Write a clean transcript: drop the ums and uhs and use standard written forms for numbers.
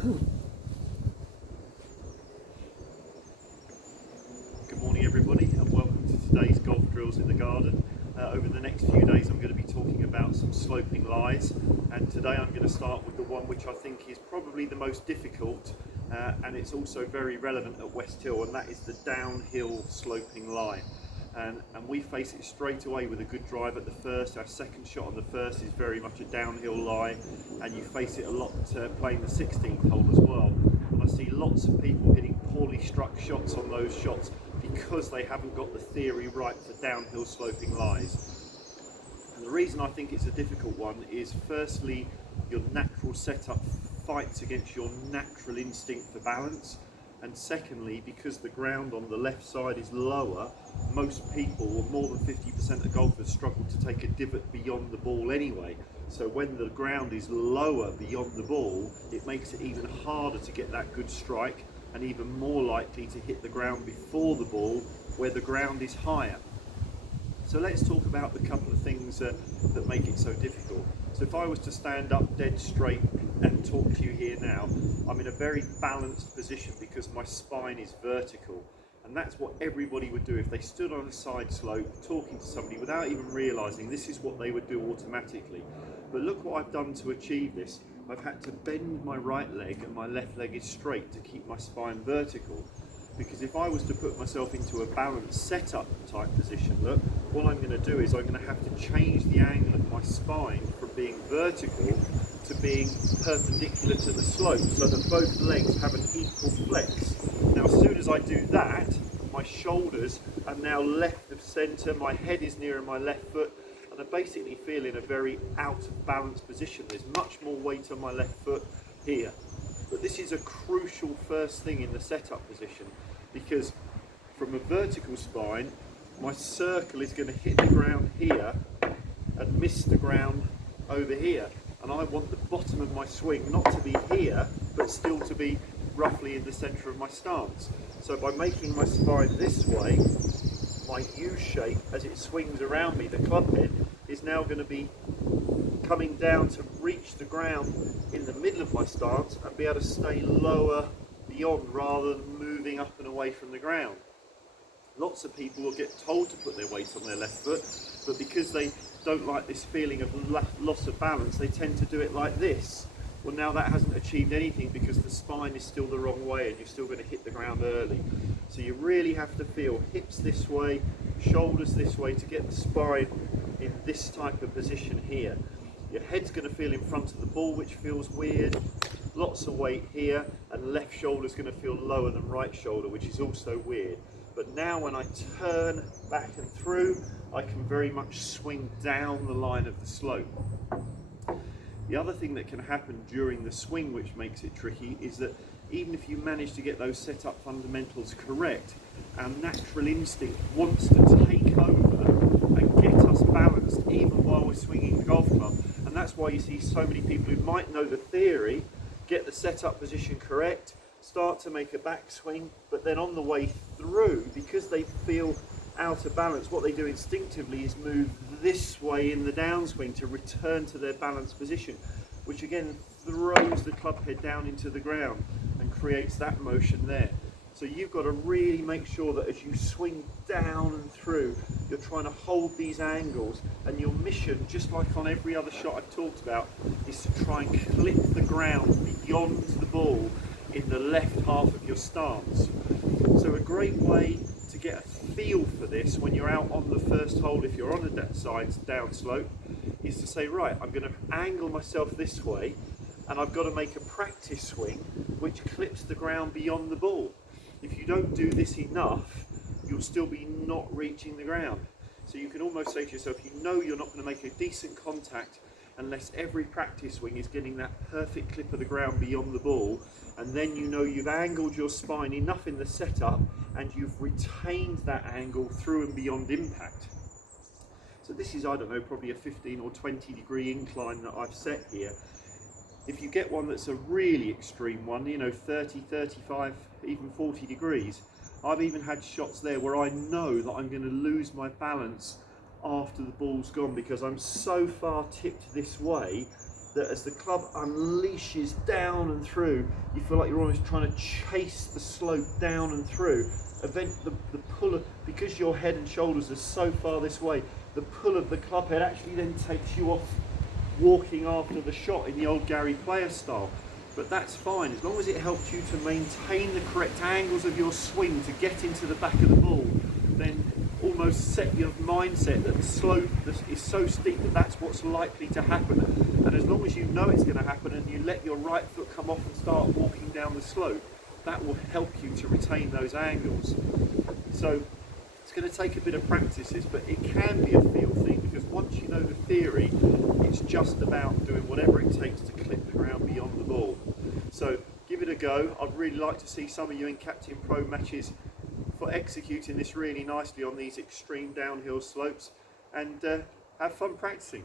Good morning everybody and welcome to today's golf drills in the garden. Over the next few days I'm going to be talking about some sloping lies, and today I'm going to start with the one which I think is probably the most difficult and it's also very relevant at West Hill, and that is the downhill sloping lie. And we face it straight away with a good drive at the first. Our second shot on the first is very much a downhill lie, and you face it a lot playing the 16th hole as well. And I see lots of people hitting poorly struck shots on those shots because they haven't got the theory right for downhill sloping lies. And the reason I think it's a difficult one is, firstly, your natural setup fights against your natural instinct for balance, and secondly, because the ground on the left side is lower, most people, or more than 50% of golfers, struggle to take a divot beyond the ball anyway. So when the ground is lower beyond the ball, it makes it even harder to get that good strike, and even more likely to hit the ground before the ball where the ground is higher. So let's talk about the couple of things that make it so difficult. So if I was to stand up dead straight and talk to you here now, I'm in a very balanced position because my spine is vertical. And that's what everybody would do if they stood on a side slope talking to somebody without even realising this is what they would do automatically. But look what I've done to achieve this. I've had to bend my right leg and my left leg is straight to keep my spine vertical. Because if I was to put myself into a balanced setup type position, look, what I'm going to do is I'm going to have to change the angle of my spine from being vertical to being perpendicular to the slope, so that both legs have an equal flex. Now as soon as I do that, my shoulders are now left of centre, my head is nearer my left foot, and I basically feel in a very out of balance position. There's much more weight on my left foot here. But this is a crucial first thing in the setup position, because from a vertical spine, my circle is going to hit the ground here and miss the ground over here. And I want the bottom of my swing not to be here, but still to be roughly in the centre of my stance. So by making my spine this way, my U shape as it swings around me, the club head, is now going to be coming down to reach the ground in the middle of my stance and be able to stay lower beyond rather than moving up and away from the ground. Lots of people will get told to put their weight on their left foot, but because they don't like this feeling of loss of balance, they tend to do it like this. Well, now that hasn't achieved anything because the spine is still the wrong way and you're still going to hit the ground early. So you really have to feel hips this way, shoulders this way to get the spine in this type of position here. Your head's going to feel in front of the ball, which feels weird. Lots of weight here, and left shoulder's going to feel lower than right shoulder, which is also weird. But now when I turn back and through, I can very much swing down the line of the slope. The other thing that can happen during the swing, which makes it tricky, is that even if you manage to get those setup fundamentals correct, our natural instinct wants to take over and get us balanced even while we're swinging the golf club. And that's why you see so many people who might know the theory, get the setup position correct, start to make a backswing, but then on the way through, because they feel out of balance, what they do instinctively is move this way in the downswing to return to their balanced position, which again throws the club head down into the ground and creates that motion there. So you've got to really make sure that as you swing down and through, you're trying to hold these angles, and your mission, just like on every other shot I've talked about, is to try and clip the ground beyond the ball in the left half of your stance. So a great way to get a feel for this when you're out on the first hole, if you're on a side down slope, is to say, right, I'm going to angle myself this way, and I've got to make a practice swing which clips the ground beyond the ball. If you don't do this enough, you'll still be not reaching the ground. So you can almost say to yourself, you know you're not going to make a decent contact unless every practice swing is getting that perfect clip of the ground beyond the ball, and then you know you've angled your spine enough in the setup and you've retained that angle through and beyond impact. So this is, I don't know, probably a 15 or 20 degree incline that I've set here. If you get one that's a really extreme one, you know, 30, 35, even 40 degrees, I've even had shots there where I know that I'm going to lose my balance after the ball's gone because I'm so far tipped this way that as the club unleashes down and through, you feel like you're almost trying to chase the slope down and through. The pull of, because your head and shoulders are so far this way, the pull of the club head actually then takes you off walking after the shot in the old Gary Player style. But that's fine, as long as it helps you to maintain the correct angles of your swing to get into the back of the ball, then almost set your mindset that the slope is so steep that that's what's likely to happen. And as long as you know it's going to happen and you let your right foot come off and start walking down the slope, that will help you to retain those angles. So it's going to take a bit of practice, but it can be a feel thing, because once you know the theory, it's just about doing whatever it takes to clip the ground beyond the ball. So give it a go. I'd really like to see some of you in Captain Pro matches for executing this really nicely on these extreme downhill slopes, and have fun practicing.